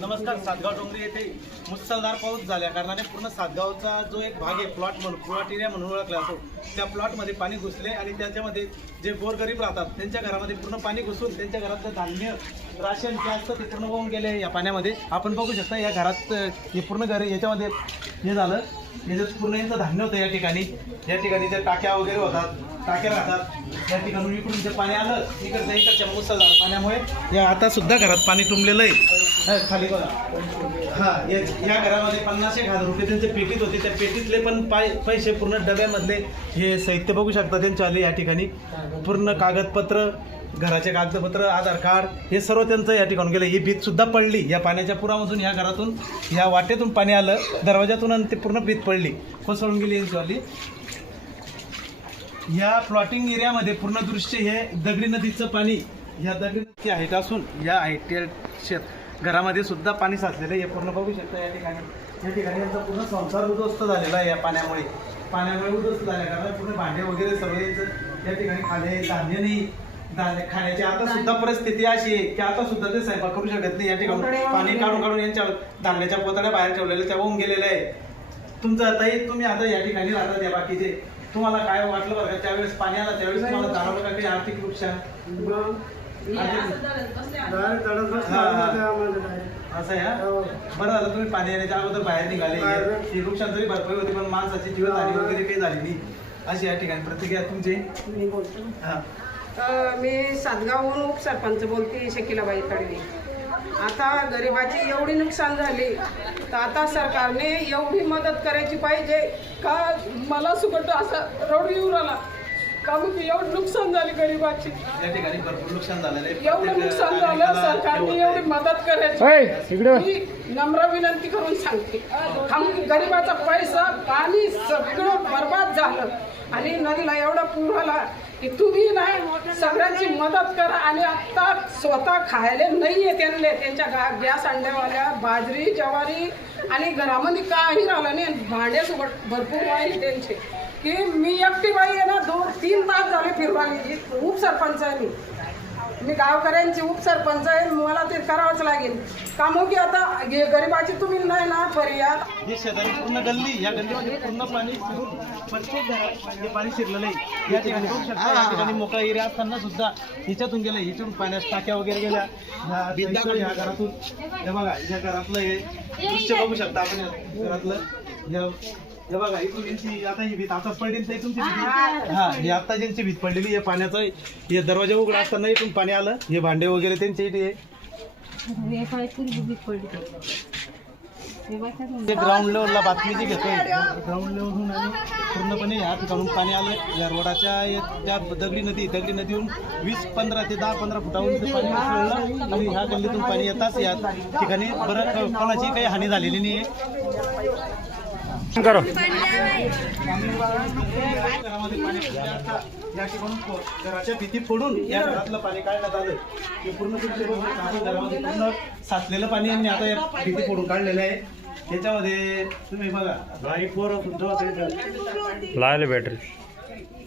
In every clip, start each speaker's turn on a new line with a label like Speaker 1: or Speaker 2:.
Speaker 1: नमस्कार सातगाव डोंगरी येथे मुसळधार पाऊस झाल्या कारणाने पूर्ण सातगावचा जो एक भाग आहे प्लॉट म्हणून प्लॉट एरिया म्हणून ओळखला जातो. त्या प्लॉटमध्ये पाणी घुसले आणि त्याच्यामध्ये जे गोरगरीब राहतात त्यांच्या घरामध्ये पूर्ण पाणी घुसून त्यांच्या घरातलं धान्य राशन जे असतं ते पूर्ण वाहून गेले या पाण्यामध्ये. आपण बघू शकता या घरात हे पूर्ण घर याच्यामध्ये हे झालं. याच्यात पूर्ण यांचं धान्य होतं या ठिकाणी या ठिकाणी त्या टाक्या वगैरे होतात टाक्या राहतात या ठिकाणून इकडून जे पाणी आलं इकडचं इकडच्या मुसळधार पाण्यामुळे या आता सुद्धा घरात पाणी तुंबलेलं आहे. खाली बघा. हा या घरामध्ये पन्नास एक हजार रुपये त्यांचे पेटीत होते. त्या पेटीतले पण पाय पैसे पूर्ण डब्यामधले. हे साहित्य बघू शकता त्यांच्या आले या ठिकाणी. पूर्ण कागदपत्र घराचे कागदपत्र आधार कार्ड हे सर्व त्यांचं या ठिकाणी गेलं. ही भीतसुद्धा पडली. या पाण्याच्या पुरामधून या घरातून या वाटेतून पाणी आलं. दरवाजातून आणि ते पूर्ण भीत पडली. कोसळून गेली यांची या प्लॉटिंग एरियामध्ये पूर्ण दृश्य हे दगडी नदीचं पाणी या दगडी नदीची हाईट असून या हाईट शेत घरामध्ये सुद्धा पाणी साचलेलं हे पूर्ण बघू शकता या ठिकाणी. या ठिकाणी यांचा पूर्ण संसार उद्ध्वस्त झालेला आहे या पाण्यामुळे. पाण्यामुळे उद्ध्वस्त झाल्या कारण पूर्ण भांडे वगैरे सगळे या ठिकाणी खाले धान्य नाही. खाण्याची. आता सुद्धा परिस्थिती अशी आहे की आता सुद्धा ते स्वयंपाक करू शकत नाही. या ठिकाणी पाणी काढून काढून यांच्या धान्याच्या पोतड्या बाहेर ठेवलेल्या त्या वाहून गेलेल्या आहे. तुमचं आता हे तुम्ही आता या ठिकाणी राहतात या बाकीचे. तुम्हाला काय वाटलं बरं का? त्यावेळेस पाणी आलं त्यावेळेस तुम्हाला जाणवलं का काही आर्थिक नुकसान असं आहे हा? बरं झालं तुम्ही पाणी येण्याच्या अगोदर बाहेर निघाले. ही नुकसान तरी भरपाई होती पण माणसाची जीवनहानी वगैरे काही झाली नाही. अशी या ठिकाणी प्रतिक्रिया तुमची?
Speaker 2: मी बोलतो.
Speaker 1: हा.
Speaker 2: मी सातगावहून उपसरपंच बोलते शकिलाबाई तडवी आता गरिबाची एवढी नुकसान झाली तर आता सरकारने एवढी मदत करायची पाहिजे का? मला सुकट असं रडू येऊन आला का मग एवढं नुकसान झाली गरिबाची.
Speaker 1: या ठिकाणी भरपूर नुकसान झालेलं आहे.
Speaker 2: एवढं नुकसान झालं सरकारने एवढी मदत करायची. मी नम्र विनंती करून सांगते. आम्ही गरिबाचा पैसा पाणी सगळं बर्बाद झालं. आणि नदीला एवढा पूर आला की तुम्ही नाही सगळ्यांची मदत करा आणि आता स्वतः खायला नाही आहे त्यांना. त्यांच्या गा गॅस अंड्यावाल्या बाजरी ज्वारी आणि घरामध्ये काही राहिलं नाही. भांडे भरपूर वाहिले त्यांचे. की मी एकटी बाई आहे ना दोन तीन तास झाले फिरवाली उपसरपंच आहे मी. मी गावकऱ्यांची उपसरपंच आहे मला ते करावंच लागेल. कामो की आता गरिबाची तुम्ही नाही ना फरियाद.
Speaker 1: हे शेजारी पूर्ण गल्ली या गल्लीमध्ये पूर्ण पाणी शिरून प्रत्येक घरात हे पाणी शिरलेलं आहे. या ठिकाणी बघू शकता या ठिकाणी मोकळा एरिया असताना सुद्धा ह्याच्यातून गेलं ह्याच्यातून पाण्याच्या टाक्या वगैरे गेल्या. ह्या ह्या घरातून हे बघा ह्या घरातलं हे दृश्य बघू शकता आपण या घरातलं. या हे बघा इथून यांची आता ही भीत आता पडली तर इथून भीत हा ही आता ज्यांची भीत पडलेली हे पाण्याचं हे दरवाजा उघडा असताना इथून पाणी आलं हे भांडे वगैरे त्यांचे इथे ते ग्राउंड लेवलला बातमी जी घेतोय ग्राउंड लेवलहून आणि पूर्णपणे ह्या ठिकाणून पाणी आलं. या रोडाच्या एक- त्या दगडी नदी दगडी नदीहून वीस पंधरा ते दहा पंधरा फुटावरून ते पाणी आणि ह्या गल्लीतून पाणी येताच या ठिकाणी. बरं कोणाची काही हानी झालेली नाही आहे असता या घराच्या भीती फोडून या घरातलं पाणी काढण्यात आलं. हे पूर्ण घरामध्ये पूर्ण साचलेलं पाणी यांनी आता या भीती फोडून काढलेलं आहे. याच्यामध्ये तुम्ही बघा. पोरं
Speaker 3: लायले बॅटरी.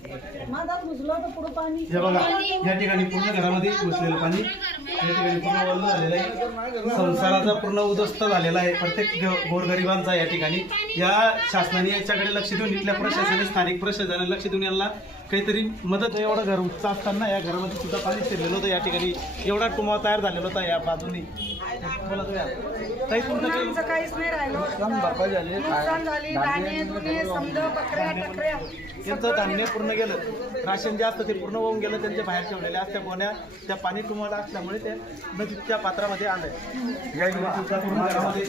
Speaker 1: हे बघा या ठिकाणी पूर्ण घरामध्ये घुसलेलं पाणी. या ठिकाणी पूर्ण वल्ल झालेलं आहे. संसाराचा पूर्ण उद्ध्वस्त झालेला आहे. प्रत्येक गोरगरिबांचा या ठिकाणी. या शासनाने याच्याकडे लक्ष देऊन इथल्या प्रशासनाने स्थानिक प्रशासनाने लक्ष देऊन यांना काहीतरी मदत एवढं घर उच्च असताना या घरामध्ये सुद्धा पाणी शिरलेलं होतं. या ठिकाणी एवढा टुमाव तयार झालेला होता या बाजूने. बोला तुम्ही आता. ताई, तुमचं काही
Speaker 2: आमचं काहीच नाही राहिलं. नुकसान झाली. धान्य दुने समजा बकऱ्या टकऱ्या
Speaker 1: त्यांचं धान्य पूर्ण गेलं राशन जे असतं ते पूर्ण होऊन गेलं. त्यांच्या बाहेर ठेवलेल्या असत्या गोण्या. त्या पाणी तुम्हाला असल्यामुळे त्या नदीच्या पात्रामध्ये आलंय. या नदीच्या पूर्ण घरामध्ये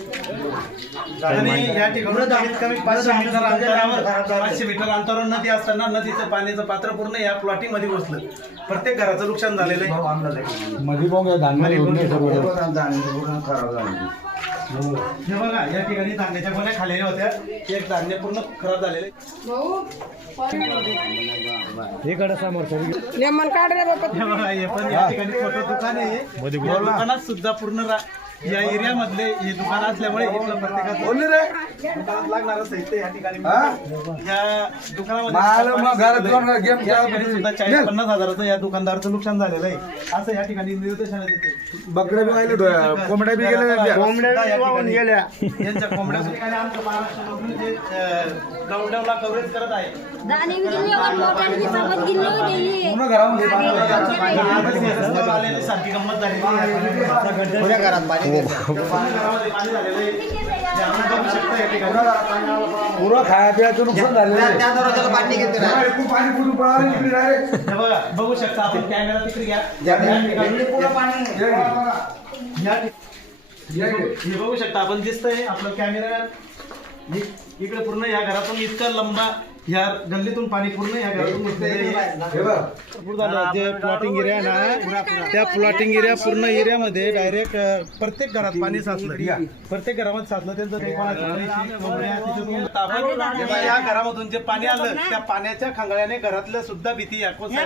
Speaker 1: आणि या ठिकाणी कमीत कमी पाचशे मीटर अंतरावर पाचशे मीटर अंतरावर नदी असताना नदीचं पाण्याचं पात्र पूर्ण या प्लॉटिंगमध्ये घुसलं प्रत्येक घराचं नुकसान झालेलं आहे.
Speaker 4: मध्ये
Speaker 1: हे बघा या ठिकाणी धान्याच्या गोण्या खाल्लेल्या होत्या. एक धान्य पूर्ण खराब झालेले
Speaker 2: बाबा
Speaker 1: हे बघा हे पण या ठिकाणी छोटं दुकान आहे. या दुकानात सुद्धा पूर्ण रा- या एरियामधले हे दुकान असल्यामुळे इथलं प्रत्येकाचं दुकानात लागणारं साहित्य या ठिकाणी मिळतं. दुकानामध्ये सुद्धा चाळीस पन्नास हजाराचं या दुकानदाराचं नुकसान झालेलं आहे. असं या ठिकाणी निर्देशनात येते.
Speaker 4: बकऱ्या बी डोळ्या कोंबड्या बी गेल्या त्यांच्या.
Speaker 1: कोंबड्या वाहून गेल्या. यांच्या कोंबड्या सुद्धा आमचं महाराष्ट्र जे लॉकडाऊनला कव्हरेज करत आहे.
Speaker 4: पाणी.
Speaker 1: घरामध्ये पाणी झालेलं. जे आपण बघू शकता या ठिकाणी.
Speaker 4: पुरं खाया पियाचं नुकसान झालेलं आहे. सगळं एकूण पाणी कुठून पळालं इकडे direct.
Speaker 1: हे बघा बघू शकता आपण. कॅमेरा तिकडे घ्या. या ठिकाणी-
Speaker 4: या इकडे.
Speaker 1: या ठिकाणी-
Speaker 4: या इकडे.
Speaker 1: हे बघू शकता आपण दिसतंय आपलं कॅमेरा. इकडे पूर्ण या घरातून इतका लंबा ह्या गल्लीतून पाणी पूर्ण या घरातून घुसलेलं आहे.
Speaker 4: हे बघ.
Speaker 1: भरपूर झालं जे प्लॉटिंग एरिया ना त्या प्लॉटिंग एरिया पूर्ण एरियामध्ये डायरेक्ट प्रत्येक घरात पाणी साचलं. प्रत्येक घरामध्ये साचलं. त्यांचं या घरामधून जे पाणी आलं त्या पाण्याच्या खांगाळ्याने घरातल्या सुद्धा भीती या.
Speaker 5: हे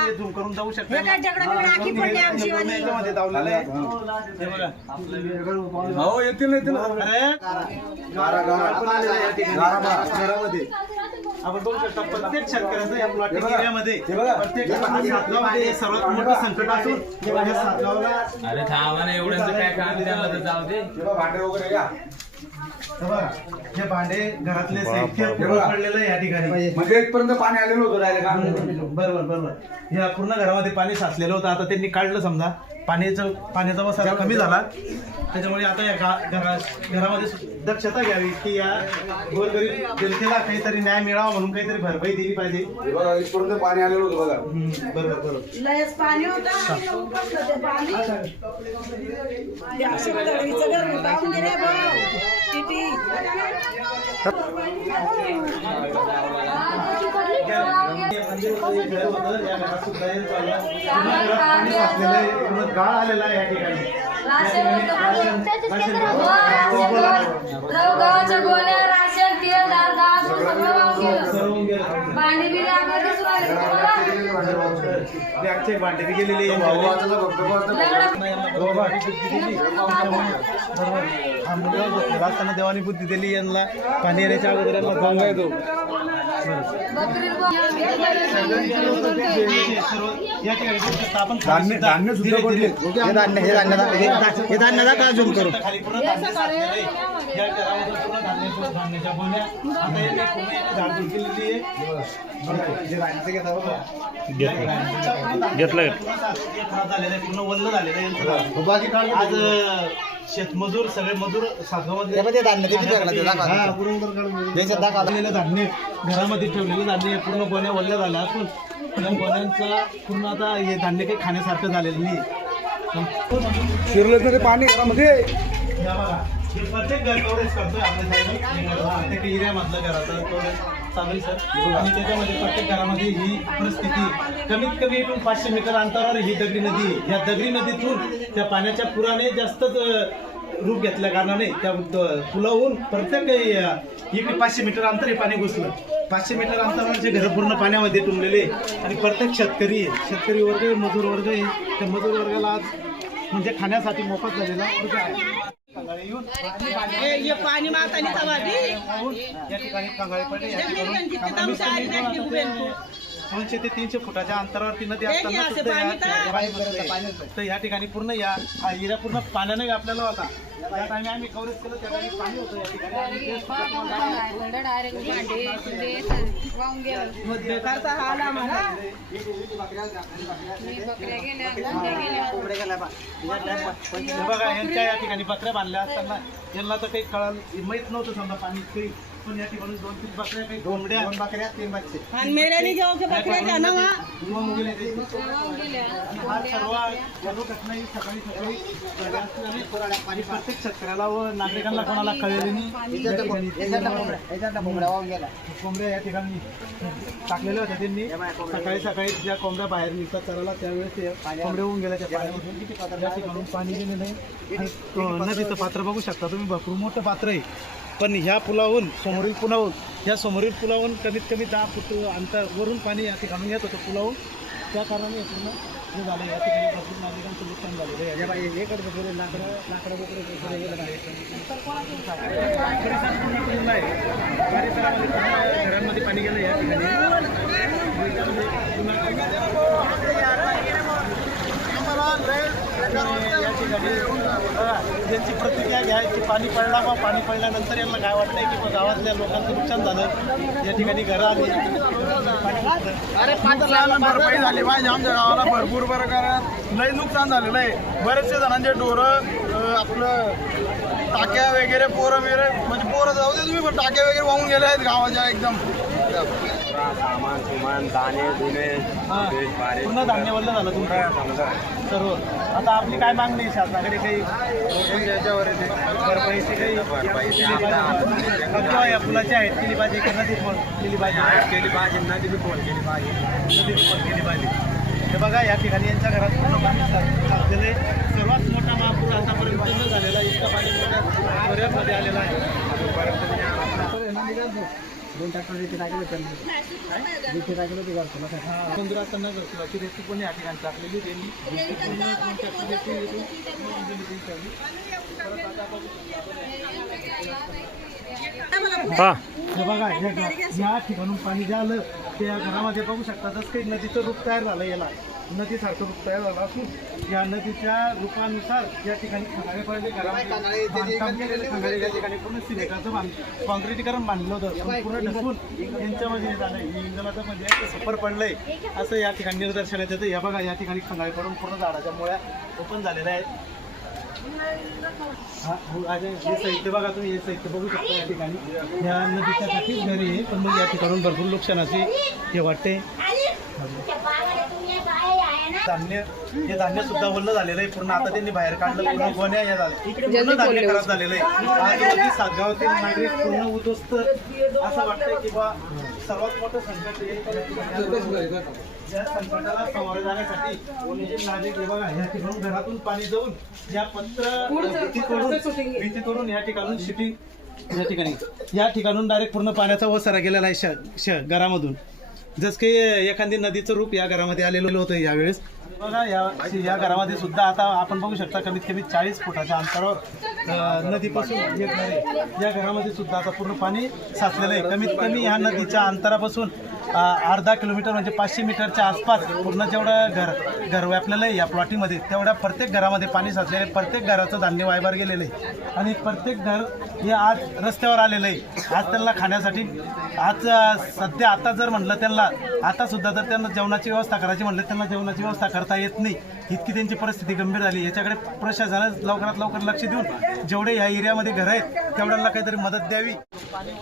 Speaker 1: हे झूम करून जाऊ शकतो
Speaker 5: हे
Speaker 1: हे
Speaker 4: हो येतील गारा.
Speaker 1: आपण या ठिकाणी. बघू शकता प्रत्येक शेतकऱ्याचं या प्लॉटिंग. एरियामध्ये. प्रत्येक हे सर्वात मोठं संकट असून या सातगावला
Speaker 6: अरे थांबा ना एवढ्याचं काय काम त्यांना तर जाऊ दे.
Speaker 4: हे वगैरे या.
Speaker 1: हे बघा, हे भांडे घरातले साहित्य पूर्ण. पडलेलं आहे या ठिकाणी.
Speaker 4: म्हणजे इथपर्यंत पाणी आलेलं होतं डायरेक्ट
Speaker 1: बरोबर बरोबर. या पूर्ण घरामध्ये पाणी साचलेलं होतं. आता त्यांनी काढलं समजा. पाण्याचं पाण्याचा वसारा कमी झाला. त्याच्यामुळे आता या घरा घरामध्ये दक्षता घ्यावी की या गोरगरीब जनतेला काहीतरी न्याय मिळावा म्हणून काहीतरी भरपाई दिली पाहिजे.
Speaker 4: बघा इथपर्यंत पाणी आलेलं होतं बघा.
Speaker 1: हम्म, बरोबर बरोबर.
Speaker 2: पाणी होतं पाणी
Speaker 1: गाळ आलेला आहे या ठिकाणी
Speaker 5: राशन तेल
Speaker 1: सर्व
Speaker 5: भांडी बिडी आपल्याला दिसून आली तुम्हाला
Speaker 1: बॅगचे भांडे बी गेलेले. हा देवानी बुद्धी दिली यांना पाणी येण्याच्या अगोदर यांना गंगा येतो
Speaker 4: धान्य धान्य सुद्धा
Speaker 1: हे धान्य हे धान्य हे धान्य दाखवा झूम करू धान्य. या पूर्ण धान्य धान्याच्या आता हे पूर्ण याने झाड आहे.
Speaker 3: घेतलं.
Speaker 1: हे खराब झालेलं आहे, पूर्ण वल्ल झालेलं आहे. यांचं झाड. आज अं, शेतमजूर सगळे मजूर सातगावातले हा, बरोबर काढून धान्य घरामध्ये ठेवलेलं धान्य हे पूर्ण गोण्या वल्ल्या झाल्या. असून या गोण्यांचा पूर्ण आता हे धान्य काही खाण्यासारखं झालेलं नाही.
Speaker 4: शिरलं तरी पाणी घरामध्ये.
Speaker 1: बघा, प्रत्येक घर कव्हरेज करतोय आपल्या एरियामधलं घराचं चालू आहे सर आणि त्याच्यामध्ये प्रत्येक घरामध्ये ही परिस्थिती कमीत कमी इथून पाचशे मीटर अंतरावर ही दगडी नदी आहे. या दगडी नदीतून त्या पाण्याच्या पुराने जास्तच रूप घेतल्या कारणाने त्या पुलावून प्रत्येक इकडे पाचशे मीटर अंतर हे पाणी घुसलं. पाचशे मीटर अंतरावरचे घरं पूर्ण पाण्यामध्ये टुंबलेले आणि प्रत्येक शेतकरी. शेतकरी वर्ग मजूर वर्ग आहे. त्या मजूर वर्गाला आज म्हणजे खाण्यासाठी मोफत झालेला
Speaker 2: हे पाणी मातानी
Speaker 1: दोनशे ते तीनशे फुटाच्या अंतरावरती नदी असताना सुद्धा या ठिकाणी पाणी बसलंय. तर या ठिकाणी पूर्ण या हा एरिया पूर्ण पाण्याने व्यापलेला होता. त्या टाइमी आम्ही कव्हरेज केलं त्या टाइमी पाणी होतं या ठिकाणी. आणि ते सुद्धा तुम्हाला
Speaker 2: बेकारचा हाल आम्हाला.
Speaker 1: हे बघा यांच्या या ठिकाणी बकऱ्या बांधल्या असताना यांना तर काही कळाल माहीत नव्हतं समजा पाणी काही पण या ठिकाणी दोन तीन बकऱ्या काही कोंबड्या दोन बकऱ्या तीन बच्चे.
Speaker 2: आणि मेल्याने घेऊ की बकऱ्या घ्या ना वा.
Speaker 1: वाहून गेले ते. आणि हा सर्व सर्व घटना ही सकाळी सकाळी घडल्या असल्याने आणि प्रत्येक शेतकऱ्याला व नागरिकांना कोणाला कळलेली नाही. या ठिकाणी कोंबड्या या ठिकाणी टाकलेल्या होत्या त्यांनी. सकाळी सकाळी ज्या कोंबड्या बाहेर निघतात चराला त्यावेळेस ते कोंबड्या होऊन गेल्या त्या पाण्यामधून ठिकाणून पाणी गेलेलं आहे. आणि तो नदीचं पात्र बघू शकता तुम्ही. भरपूर मोठं पात्र आहे. पण ह्या पुलावून समोरील पुलावून ह्या समोरील पुलावून कमीत कमी दहा फूट अंतर वरून पाणी या ठिकाणी येत होतं पुलावून त्या कारणाने हे पूर्ण हे झालं. या ठिकाणी भरपूर नागरिकांचं नुकसान झालेलं लाकडं लाकडं पूर्ण तुंबला आहे परिसरामध्ये पूर्ण घरांमध्ये पाणी गेलं या ठिकाणी. या ठिकाणी ज्यांची प्रतिक्रिया घ्यायची. पाणी पडला बा पाणी पडल्यानंतर यांना काय वाटतंय की गावातल्या लोकांचं नुकसान झालं? या ठिकाणी घरं आली.
Speaker 7: अरे भरपाई झाली. पाहिजे आमच्या गावाला भरपूर प्रकारात लय नुकसान झालेलं आहे. बरेचसे जणांचे ढोरं आपलं टाक्या वगैरे पोरं वगैरे म्हणजे पोरं जाऊ दे तुम्ही पण टाक्या वगैरे वाहून गेले आहेत गावाच्या एकदम.
Speaker 8: सामान सुमान दाणे दुणे
Speaker 1: हा. पूर्ण धान्य वल्ल झालं तुमचं. सर्व. आता आपली काय मागणी आहे शासनाकडे? काही याच्यावर आहे ते. भरपाईची काही
Speaker 8: भरपाईची
Speaker 1: दिली पाहिजे. किंवा या फुलाची आहेत. केली पाहिजे. की नदीत पण केली पाहिजे.
Speaker 8: केली पाहिजे. नदी बी फोन केली पाहिजे.
Speaker 1: नदीत पण केली पाहिजे. हे बघा या ठिकाणी यांच्या घरात पूर्ण पाणी सा- साचलेलं आहे सर्वात मोठा महापूर आतापर्यंत न झालेला आहे. इतका पाणी मोठ्या आलेला आहे. हा. मंदिरात त्यांना घरकुलाची रेती पण या ठिकाणी टाकलेली त्यांनी.
Speaker 3: हा.
Speaker 1: हे बघा हे घ- या ठिकाणून पाणी जे आलं ते या घरामध्ये बघू शकता. जसं काही नदीचं रूप तयार झालं याला. नदीसारखं रूप तयार झालं असून या नदीच्या रूपानुसार या ठिकाणी खंडाळे या ठिकाणी पूर्ण सिमेंटाचं बांध कॉन्क्रिटीकरण बांधलं होतं. पूर्ण ढसून यांच्यामध्ये हे झालं हे इंजनाचं म्हणजे सफर पडलंय. असं या ठिकाणी निदर्शनात येतं. या बघा या ठिकाणी खंडाळे पडून पूर्ण झाडाच्या मुळ्या ओपन झालेल्या आहेत. हा, हो, आज हे साहित्य बघा तुम्ही हे साहित्य बघू शकता या ठिकाणी. या नदीच्या घरी आहे. पण मग या ठिकाणून भरपूर नुकसानाचे हे वाटते. धान्य हे धान्य सुद्धा ओलं झालेलं आहे. पूर्ण आता त्यांनी बाहेर काढलं पूर्ण गोण्या या झाल्या पूर्ण धान्य खराब झालेलं आहे. आजूबाजू सातगावातील नागरिक पूर्ण उद्ध्वस्त असं वाटतंय की बा सर्वात मोठं संकट हे या संकटाला सामोरे जाण्यासाठी नागरिक हे बघा ठिकाणून घरातून पाणी जाऊन या पत्र भीती तोडून या ठिकाणून शिटिंग या ठिकाणी. या ठिकाणून डायरेक्ट पूर्ण पाण्याचा ओसारा गेलेला आहे श श घरामधून. जसं काही एखादी नदीचं रूप या घरामध्ये आलेलं होतं यावेळेस. बघा या या घरामध्ये सुद्धा आता आपण बघू शकता कमीत कमी चाळीस फुटाच्या अंतरावर नदीपासून येत नाही या घरामध्ये सुद्धा आता पूर्ण पाणी साचलेलं आहे. कमीत कमी ह्या नदीच्या अंतरापासून अर्धा किलोमीटर म्हणजे पाचशे मीटरच्या आसपास पूर्ण जेवढं घर घर व्यापलेलं आहे या प्लॉटीमध्ये तेवढ्या प्रत्येक घरामध्ये पाणी साचलेलं आहे. प्रत्येक घराचं धान्य वायबार गेलेलं आहे. आणि प्रत्येक घर हे आज रस्त्यावर आलेलं आहे. आज त्यांना खाण्यासाठी आज सध्या आता जर म्हटलं त्यांना आतासुद्धा जर त्यांना जेवणाची व्यवस्था करायची म्हटलं त्यांना जेवणाची व्यवस्था करता येत नाही. इतकी त्यांची परिस्थिती गंभीर झाली. याच्याकडे प्रशासनानं लवकरात लवकर लक्ष देऊन जेवढे या एरियामध्ये घर आहेत तेवढ्यांना काहीतरी मदत द्यावी. पाणी